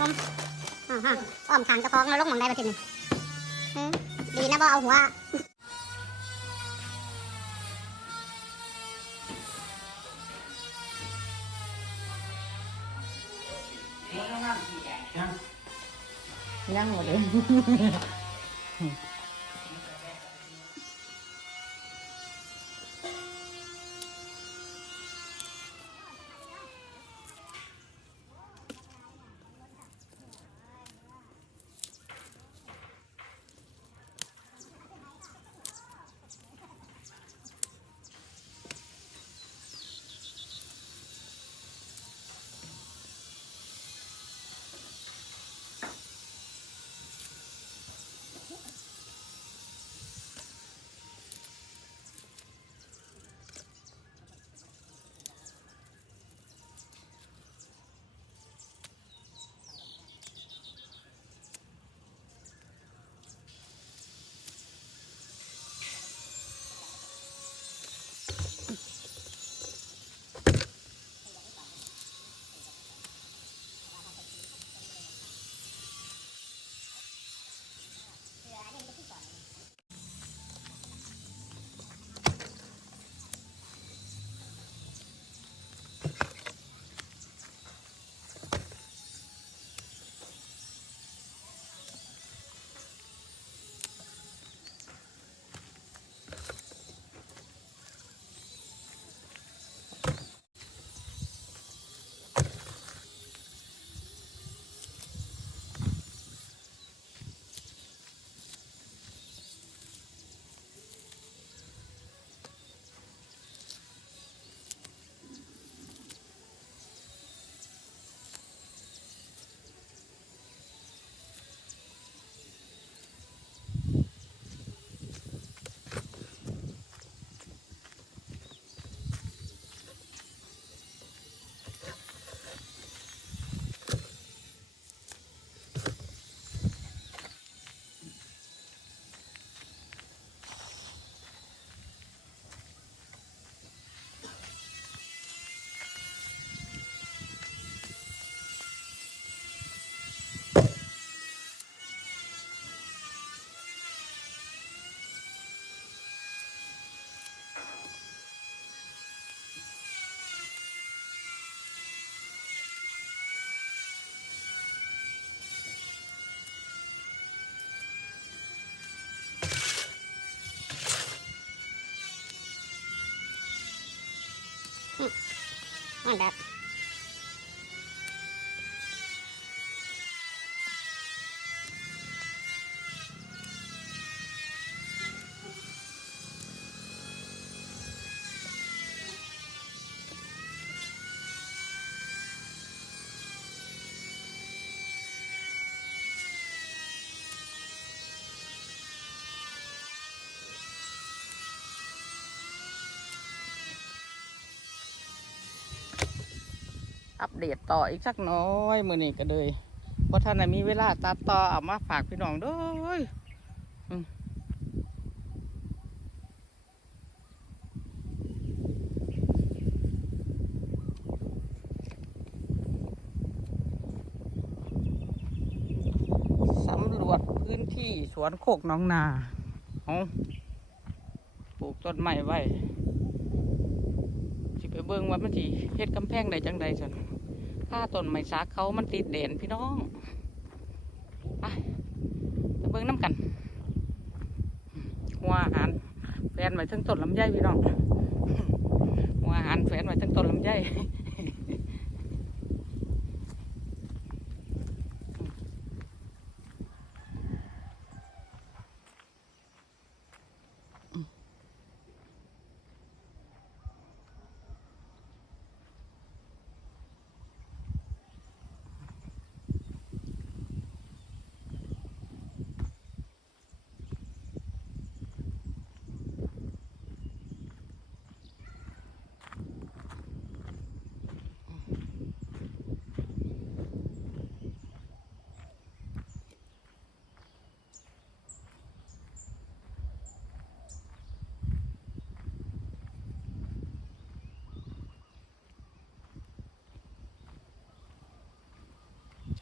ผมอ่าฮะอ้อมขางกระพองแล้วลงหมองได้ประเทศนึงเออดีนะบ่เอาหัวยังหมดเลย มันแอัปเดตต่ออีกสักน้อยมือนี้ก็เลยเพราะท่านนมีเวลาตัดต่อเอามาฝากพี่น้องด้วยสำรวจพื้นที่สวนโคกน้องนาเอาปลูกต้นไม้ไว้ สิไปเบิ่งว่ามันสิเฮ็ดกำแพงได้จังใดซั่น ถ้าต้นไม้สักเขามันติดเด่นพี่น้องไปเบิ้งน้ำกัน หัวอาหารแฟนไว้ทั้งต้นลำไยพี่น้องหัวอาหารแฟนไว้ทั้งต้นลำไย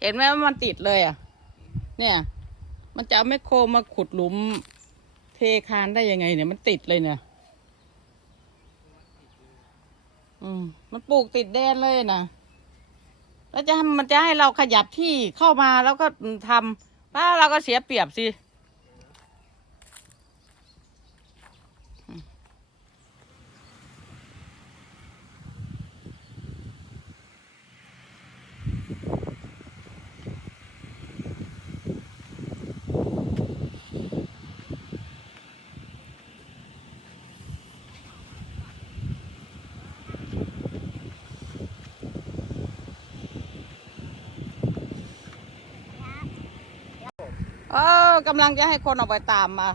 เห็นไหมว่ามันติดเลยอะ เนี่ย มันจะเอาแมคโครมาขุดหลุม เทคานได้ยังไง เนี่ย มันติดเลยเนี่ย อืม มันปลูกติดแดนเลยนะแล้วจะมันจะให้เราขยับที่เข้ามาแล้วก็ทำป้าเราก็เสียเปรียบสิ เออกำลังจะให้คนออกไปตามมา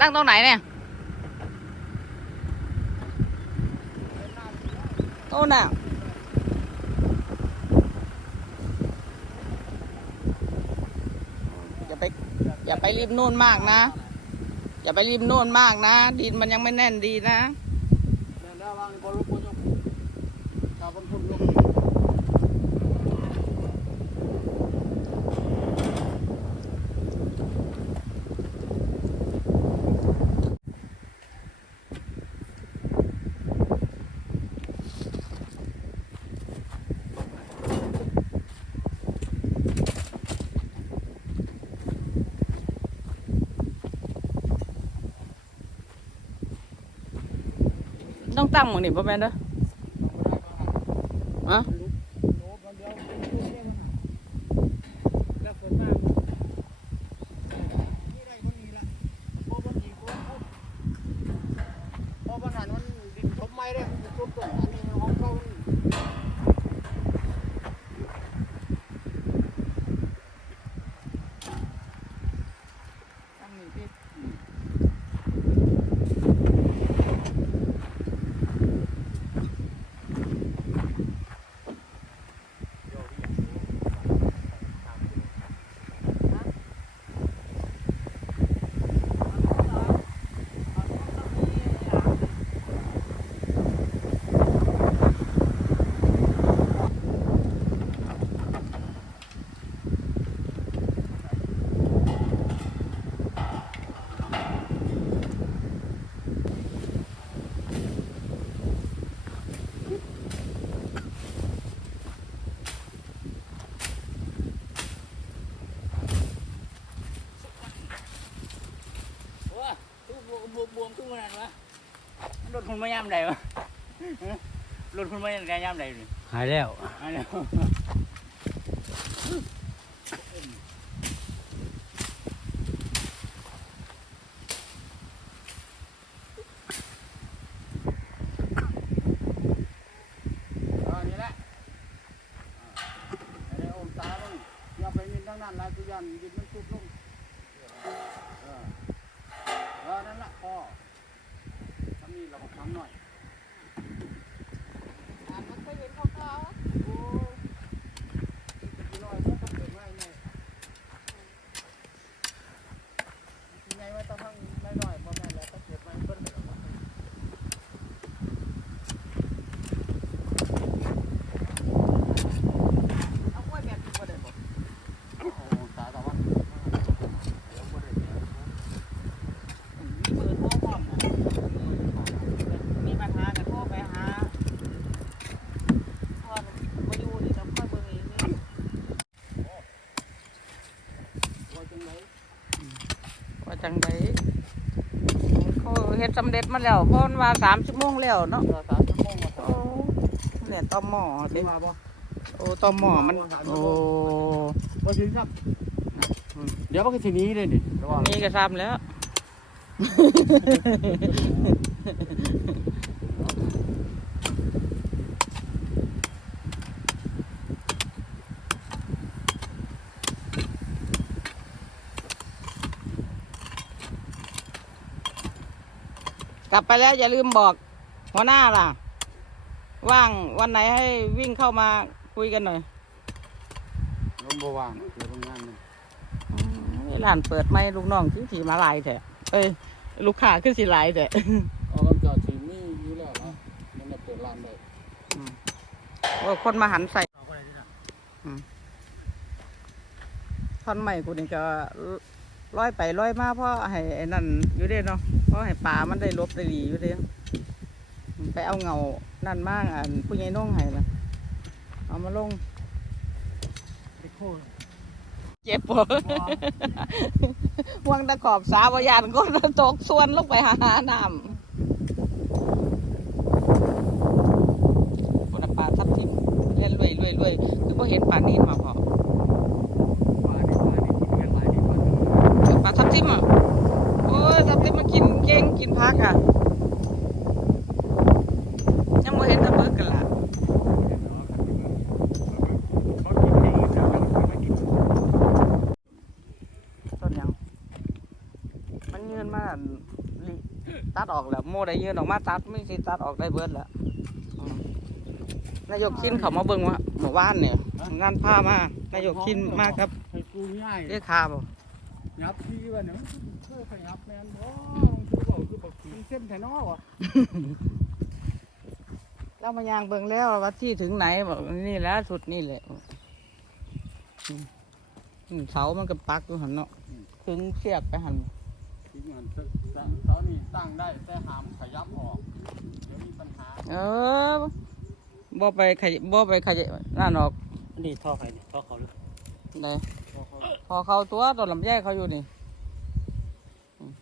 ตั้งตรงไหนเนี่ยโน่นน่ะอย่าไปอย่าไปรีบนู่นมากนะ อย่าไปรีบนู่นมากนะ ดินมันยังไม่แน่นดีนะ นั่นแล้ววางในบอลลูกบอลยกชาวบนพุ่มยก ต้องตั้งหมองนี่ป่ะแม่นเด้อฮะ โอ้คนเดียวแล้วเกิดมานี่ได้คนนี้ละพอมันอีกคนพอมันหันมันดินทมไม้ได้มันทุบต้นอันนี้ของเขา ตั้งนี่พี่ โอ้ทุบบวมบวมบวมขึ้นขนาดวะรถ คุณไม่ย่ำใดวะรถคุณไม่ย่ำใดย่ำใดเลยหายแล้วอันนี้อันนี้แหละอันนี้อมตาบ้างอย่าไปมินทั้งนั้นลายตุยันดินมันทุบลงเออเออนั่นแหละพ่อถ้ามีเราก็ทำหน่อย มันเคยเห็นขาว โอ้ยกี่ร้อยก็ต้องเก็บไว้ในที่ไงว่าต้องทั้งน้อยๆพ่อแม่แล้วต้องเก็บไว้เพิ่นเอาไว้ ๆเอากล้วยแบบนี้ก็ได้บ่ โอ้ตาตะวันเดี๋ยวบ่ได้เดี๋ยว มีเบอร์โทรพร้อมนะมีปัญหาก็โทรไปหาพ่อบ่อยู่นี่ต้องค่อยเบิ่งเองนี่ ว่าจังไหน ว่าจังไดเขาเฮ็ด สำเร็จมาแล้วเพราะมันว่าสามชั่วโมงแล้วเนาะเราสามชั่วโมงมาโอ้เนี่ยต่อหม้อถึสิงมาบ่โอ้ต่อหม้อมันโอ้บ่ถึงครับ เดี๋ยวมันก็ทีนี้เลยนี่ระวังนี่ก็ทำแล้ว กลับไปแล้วอย่าลืมบอกหัวหน้าล่ะ ว่างวันไหนให้วิ่งเข้ามาคุยกันหน่อยลมบ่ว่างเดี๋ยวทำงานนี่อืมร้านเปิดไม่ลูกน้องที่ถีมาหลายแท้เอ้ยลูกค้าคือสิหลายแท้ เอากำจัดสีมีอยู่แล้วเนาะมันจะเปิดร้านได้อืมโอ้ยคนมาหันใส่เอาไปที่น่ะท่อนใหม่กูนี่ก็ ร้อยไปร้อยมาเพราะให้ไอ้นั่นอยู่เด้เนาะเพราะให้ปลามันได้ลบได้ดีอยู่เด้ไปเอาเงานั่นมากอันผู้ใหญ่น้องให้นะเอามาลงไปโคตเจ็บปวดวางตะขอบสาวายานก็ตกส่วนลงไปหาน้ำคนปลาทับทิมเล่นรวยรวยรวยคือพอเห็นปลานี้มาพอ ปลาดิปลาดิกินกันหลายดีกว่า ป ลาทับทิมอะโอ้ยทับทิมมากินเก่งกินพักอะยังไม่เห็นตะเบิกกันล่ะเขากินเองแต่เราไม่กินต้นหยังมันยืนมาอั่นลิตัดออกแล้วโมได้ยืนออกมาตัดไม่สิตัดออกได้เบิดแล้วอืมนายกคินเขามาเบิ่งว่าหมู่บ้านเนี่ยงานผ้ามานายกคินมาครับให้กูง่ายเรียกคาบ่ ยับที่ว่าเนี่ยเพื่อขยับแมนบ่คือบอกคือบอกกินเส้นแถวนอกอะเรามายางเบิ่งแล้วว่าที่ถึงไหนบอกนี่แหล้วสุดนี่แหละอืมอืมเสามันก็ปักอยู่หันเนาะถึงเสียบไปหันที่เงินเสานี่ตั้งได้แต่หามขยับออกเดี๋ยวมีปัญหาเออบ่ไปขยบ่ไปขยนั่นออกนี่ท่อใครนี่ท่อเขาหรือไหนท่อเขา พอเข้าตัวต้นลำไยเขาอยู่นี่อืม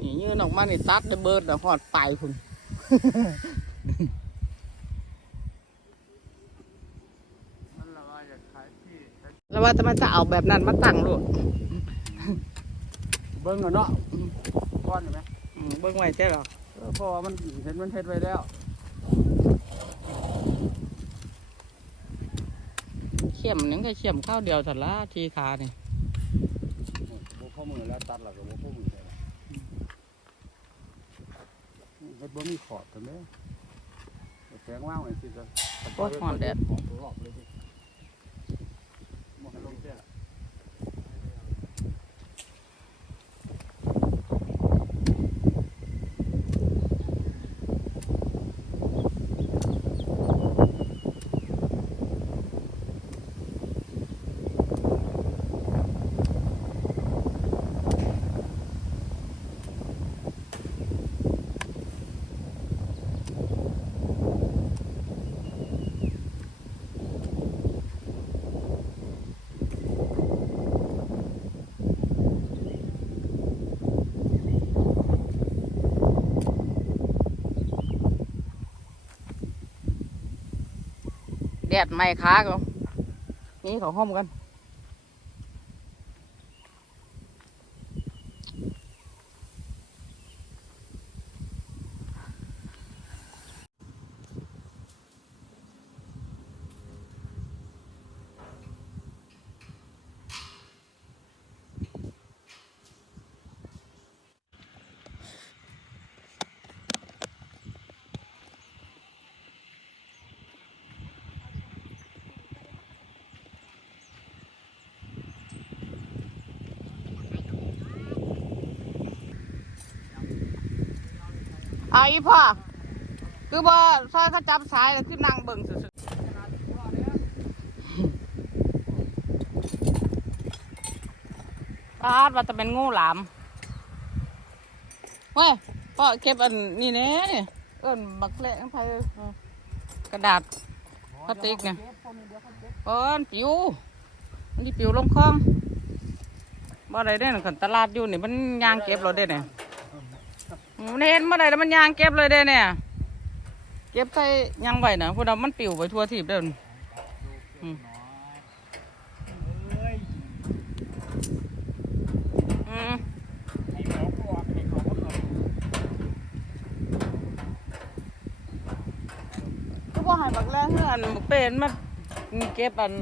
นี่ยืนออกมานี่ตัดได้เบิดแล้วหอดปลายคุณนั่นแหละว่าอยากขายที่แล้วว่าจะมันจะเอาแบบนั้นมาตั้งลูกเบิ้งอะเนาะก้อนเห็นไหมอืมเบิ่งไว้ใช่หรอเออเพราะว่ามันเห็นมันเฮ็ดไว้แล้ว เขี่ยมนึงแค่เขี่ยมข้าวเดียวสันละทีขานี่โอ้พ่อมือแล้วตัดแล้วก็บ่พ่อมือเลยเฮ็ดบ่มีขอดตัวเด้แข็งว่างไว้สิจ้ะโอ้ยหอนแดด ของตัวรอบเลยสิบ่ให้ลงเจ้า แดดไม่ค้าก็นี่เขาห้อมกัน เอาอีพ่อ คือบ่ซอยเขาจับสายแล้วคือนั่งเบิ่งซื่อๆปาดว่าจะเป็นงูหลามเฮ้ยพ่อเก็บอันนี่แน่นี่เอิ้นบักเละไปกระดาษพลาสติกเนี่ยเอิ้นปิวมันที่ปิวลงคลองบ่ได้เด้ขันตลาดอยู่นี่มันยางเก็บเราได้เนี่ย มันเห็นเมื่อไรแล้วมันยางเก็บเลยเด้เนี่ย เก็บใส่ยางไว้นะพวกเรามันปิวไปทั่วทีบเด้ออืมเอ้ยอืมให้เขาก็ออกให้เขาก็ออกก็บ่ใหายบักแรงเฮือนบักเป็นมาเก็บอัน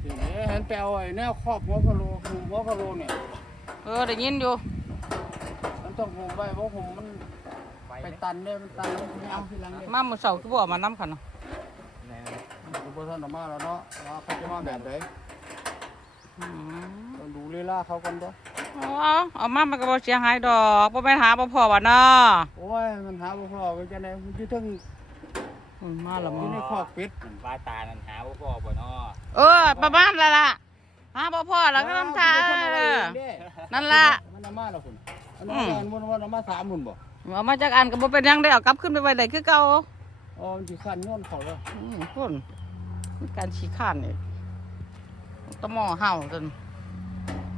เห็นไหมเห็นแปลวไอ้แนวครอบหัวพะโลหูหัวพะโลเนี่ย เออได้ยินอยู่มัน ต้องหูไว้เพราะหูมันไปตันเนี่ยมันตันแล้วมันเอาทีหลังเนี่ยมามื้อเช้าคือบ่เอามานํกันเนาะดูโบราณออกมาแล้วเนาะว่าเขาจะมาแบบไหนอืมต้องดูเวลาเขากันด้วยอเอาเอามามันก็บ่เสียหายดอกบ่แม่นหาบ่พอว่าเนาะโอ้ยมันหาบ่พอไปจังได๋มันอยู่เทั้งอืมมาแล้วอมั้ยู่งในคอกเป็ดปลาตานั่นหาบ่พอบ่เนาะเออประมาณแล้วล่ะหาบ่พอแล้วก็น้ำตาเออนั่นล่ะมันเอามาแล้วคุณ อันอืนี้มมันมันเอามาสามหมื่นบ่เอามาจากอันก็บ่เป็นหยังได้เอากลับขึ้นไปไว้ได้คือเก่าอ๋อมันสิสั่นโยนเขาเลยอืมคุณมีการชี้ข้านนี่ตะหม้อเห่าจน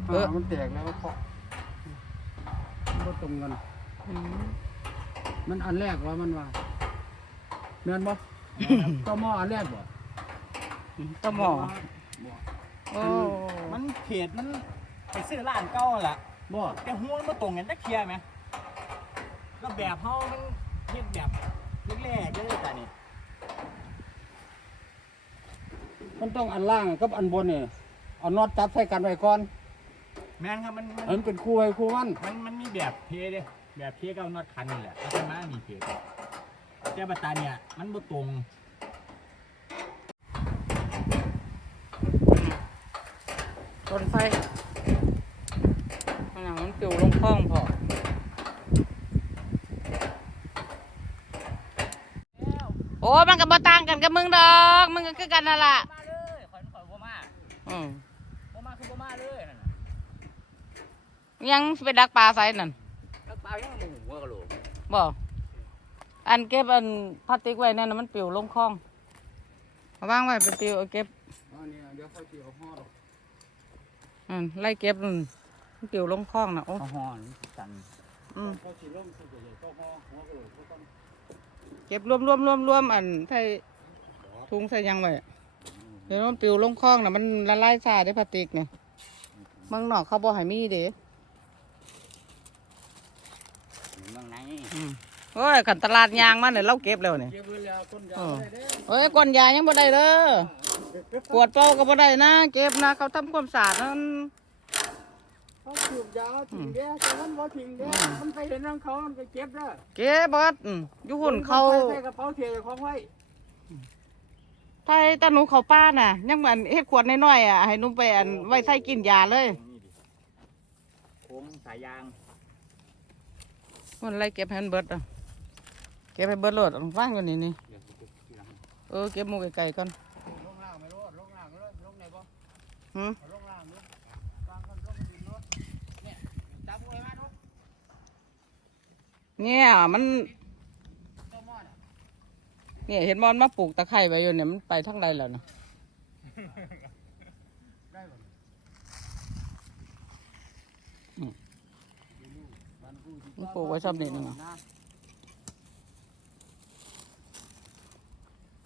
เออ หามันแตกแล้วเคาะมันตรงกัน อืมมันอันแรกว่ามันว่าแม่นบ่ก็หม้ออันแรกบ่ตะหม้อบ่โอ้มันเขตมันไปซื้อร้านเก่าหั่นล่ะ บ่แต่หัวมันบ่ตรงกันจักเที่ยไหมแล้วแบบเฮามันเฮ็ดแบบแรกๆเด้อจ้ะนี่มันต้องอันล่างกับอันบนนี่เอาน็อตจับใส่กันไว้ก่อนแม่นครับมันมันอันเป็นคู่ไว้คู่มันมันมันมีแบบเพเด้แบบเพกับน็อตคันนี่แหละแล้วก็มามีเพแต่บัดตาเนี่ยมันบ่ตรงต้นไฟมัน อย่างมันปิวลงคลองพอโอ้มันก็บ่ต่างกันกับมึงดอก มึงก็คือกันนั่นล่ะมาเลยข่อยข่อยบ่มาอืมบ่มาคือบ่มาเลยนั่นน่ะยังไปดักปลาใส่นั่นแล้วปลายังหมูหัวกะโหลกบ่อันเก็บอันพลาสติกไว้นั่นน่ะมันปิวลงคลองเอาวางไว้ไปปิวเอาเก็บอันนี้เดี๋ยวเขาสิเอาห่อดอกอืมไล่เก็บนั่น มันปิวลงคลองน่ะโอ้เอาห่อนสั่นอืมเขาสิลงสิใหญ่ๆก็ห่อหัวกะโหลกเขาต้องเก็บรวมรวมรวมรวมอันใส่ถุงใส่หยังไว้อะเดี๋ยวมันปิวลงคลองน่ะมันละลายซาได้พลาสติกเนี่ยเมืองนอกเขาบ่ให้มีเด้เมืองไหนอืมโอ้ยกันตลาดยางมาเนี่ยเราเก็บแล้วเนี่ยเก็บไว้แล้วต้นยาเออได้เด้โอ้ยก้นยายังบ่ได้เด้อกวดเป้าก็บ่ได้นะ เก็บนะเขาทำความสะอาดนั่น เขาสูบยาเอาทิ้งเด้แต่มันบ่ทิ้งเด้มันไปเห็นของเขามันก็เก็บเด้อเก็บเบิดอืมอยู่หุ่นเขา ใส่กระเป๋าเทียของไว้ไทยตาหนูเขาป้าน่ะ ยังเหมือนเฮ็ดขวดน้อยๆอะให้หนูไปอันไว้ใส่กินยาเลยนี่ดิโค้งสายยางมันไล่เก็บให้มันเบิดอะเก็บให้เบิดโลดเอาวางอยู่นี่นี่เดี๋ยวกูจะทีหลังเออเก็บหมูไก่ๆก่อนลงล่างไม่รู้ลงล่างเลยลงไหนบ่หืม ลงล่างดูกลางกันลงดินรถเนี่ยจับไว้มาดู เนี่ยมันเนี่ยเห็นบอลมาปลูกตะไคร้ไว้อยู่เนี่ยมันไปทั้งใดแล้วเนาะมันปลูกไว้ชอบนี่นึงอะ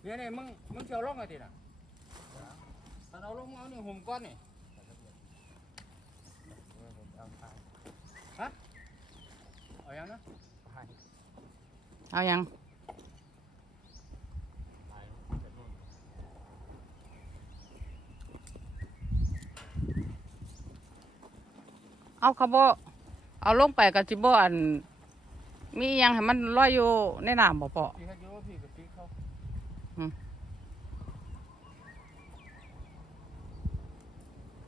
เนี่ยนี่มึงมึงเชียวลงไงติน่ะถ้าเราลงเอานี่ยหุ่มก้อนนี่ฮะเอายังนะ เอายัง เอาเขาบ่เอาลงไปกับจิบ่อัน มีอิหยังให้มันลอยอยู่ในน้ำบ่พอพี่เขาอยู่พี่กับพี่เขาอืม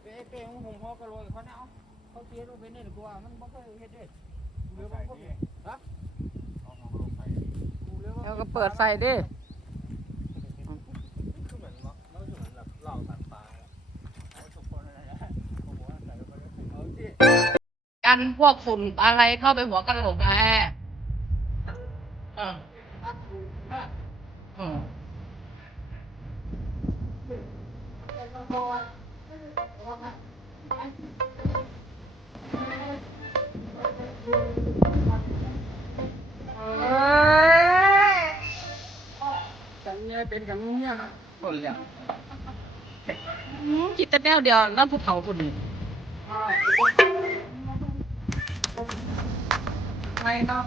เป๊ะเป๊ะของหุ่มหัวกระโหลกเขาเนี่ยเอาเขาเสียลงไปนี่ดีกว่ามันบ่เคยเฮ็ดเด้เหลือบางคนฮะเอาหัวกระโหลกใส่กูเหลือว่า แล้วก็เปิดใส่ดิคือเหมือนเราเราอยู่เหมือนแบบเหล่าสัตว์ป่าอะเอาทุกคนเลยนะผมว่าใส่ลงไปเลยเอาสิกันพวกฝุ่นอะไรเข้าไปหัวกระโหลกแม่อืมอืม แต่แนวเดียวแล้วภูเขาคนนี้ไม่ต้อง